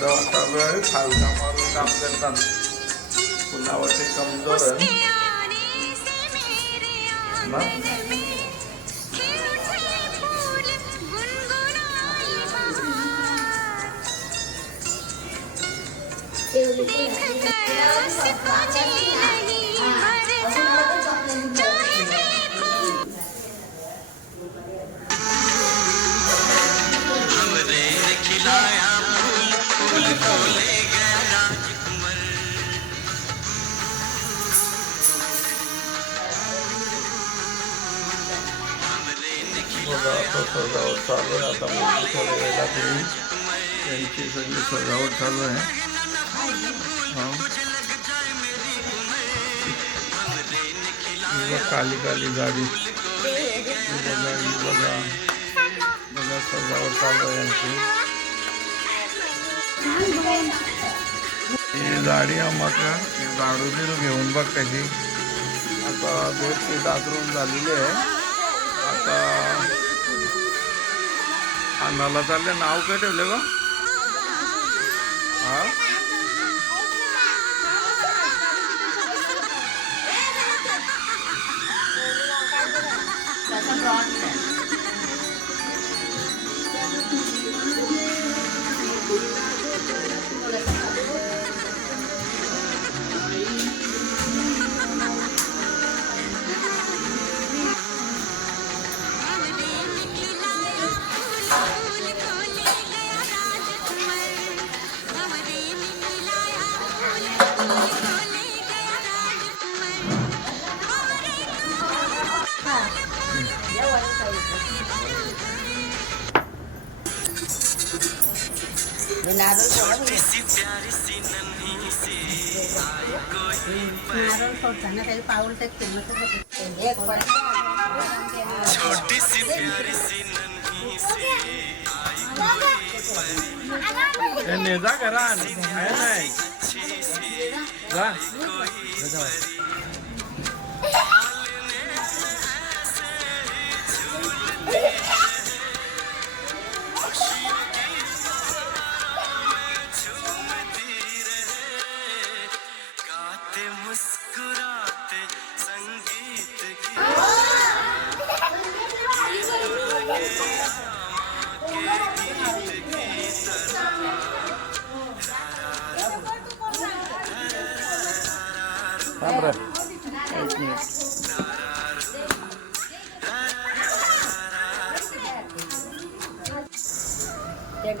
चालू आहे खालचा मारून काम करतात पुन्हावरती कमजोर ना? सजावट चालू आहे. आता मुली थोड्या वेळात त्यांची सगळी सजावट चालू आहे. काली काली गाडी. बघा बघा. बघा सजावट चालू आहे यांची. ही गाडी आम्हाला ही झाडू बिडू घेऊन बघ कशी. आता ते आतरून झालेली आहे. आता हा अन्नाला चालले नाव काय ठेवले ग? हा? हमने पाऊल छोटी सी प्यारी सी नन्ही सी आई जा. आहे नाही जा. थांब रे एक मिनिट एक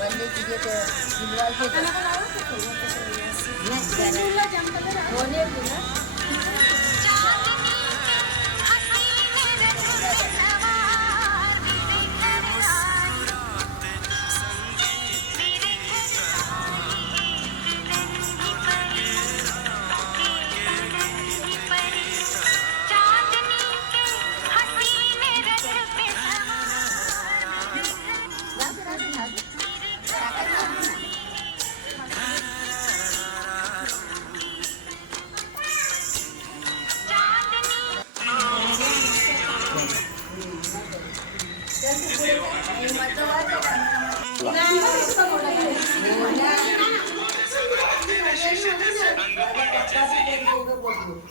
बंदी तुझे ते दिलवाल के होने तुला Terima kasih.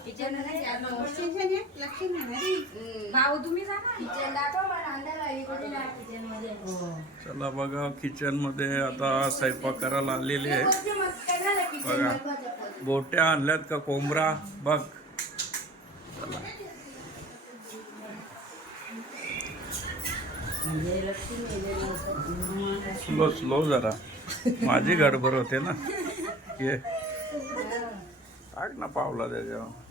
किचनमध्ये आता स्वयंपाक करायला आलेली आहे. बघा. बोट्या आणल्यात का कोंबरा? बघ. चला. स्लो स्लो जरा. माझी गडबड होते ना. ये. टाक ना पावला त्याच्यावर.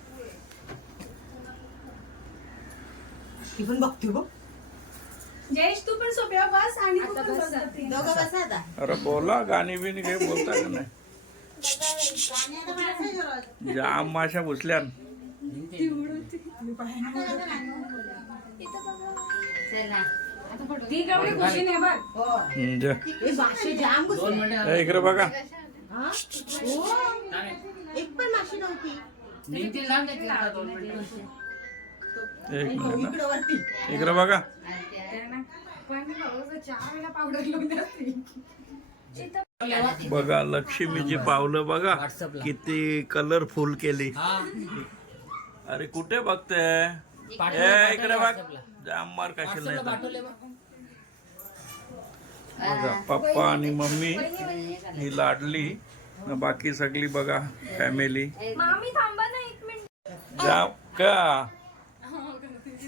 ती पण बघते बघ. जयेश तू पण सोप्या बस आणि तू पण बस दोघं बसा आता. अरे बोला गाणी बिनी काही बोलता का नाही? जाम माशा घुसल्यान ती. केवढी खुशी नाही बघ. हो. हम्म, जे. हे माशी जाम घुसले. ए, इकडे बघा. हा? हो. एक पण माशी नव्हती. एक मिनिट ना. इकडं वरती इकडे बघा पण भाऊचं चार वेळा पावडर लावून असते बघा लक्ष्मीची पावलं बघा किती कलरफुल केली. अरे कुठे बघते? ए इकडे बघ. जाम मार कशी नाही तर. बघा. पप्पा आणि मम्मी ही लाडली. न बाकी सगळी बघा फॅमिली मामी थांबा ना एक मिनिट. जाम का?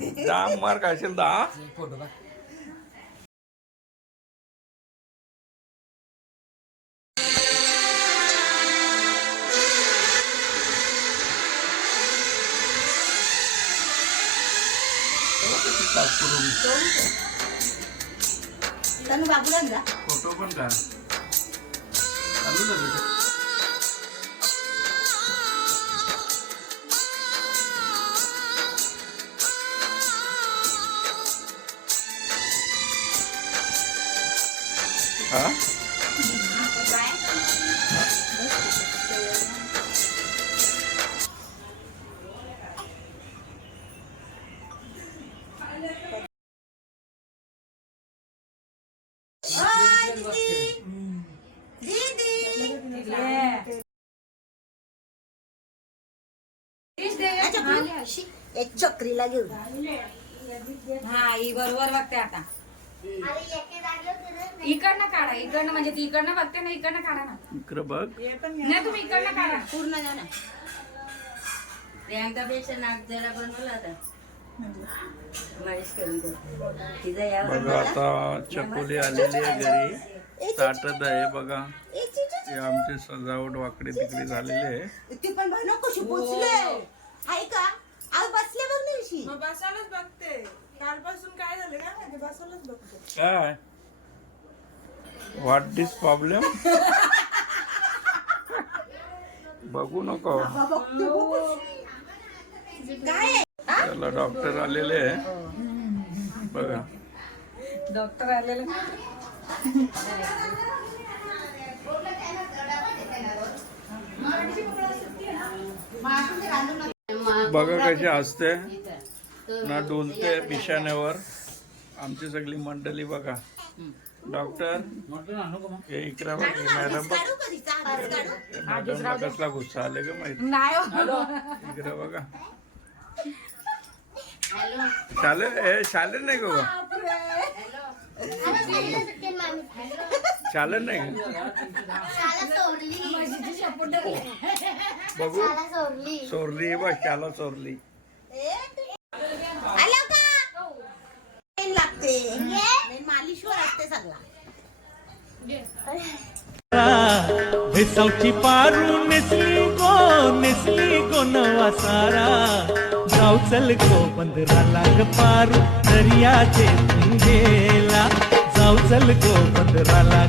जाम मार खाशील दा तनु बाबूला जा फोटो पण का चालू झालं एक चक्रीला घेऊन हा ही बरोबर बघते आता इकडनं काढा इकडनं म्हणजे ती इकडनं बघते ना इकडनं काढा ना. इकडे बघ. नाही तुम्ही इकडनं काढा. पूर्ण जा ना. प्रियांका पेक्षा नाक जरा बनवला आता. बघा आता चकोली आलेली आहे घरी. ताटत आहे बघा. हे आमची सजावट वाकडे तिकडे झालेली आहे. ती पण म्हणू कशी पोचले आहे का? आज बसले बघ मग बसायलाच बघते. कालपासून काय झालं काय माहिती? बसायलाच बघते. काय? व्हॉट दिस प्रॉब्लेम बघू नको. त्याला डॉक्टर आलेले आहे. बघा. डॉक्टर आलेले. बघा कशी असते ना डोलते बिछाण्यावर. आमची सगळी मंडळी बघा. डॉक्टर हे हे मॅडम मॅडमला कसला गुस्सा आले का माहिती. हो. इकडे बघा. चालेल हे चालेल नाही गो गं? नाही बघू. चोरली बघ त्याला चोरली आला का लागते मालिशवर असते सगळा भेसावची पारू नेसली गो नेसली गो नवा सारा. जाऊ चल गो पंधराला ग पारू दर्याचे गेला जाऊ चल गो पंधराला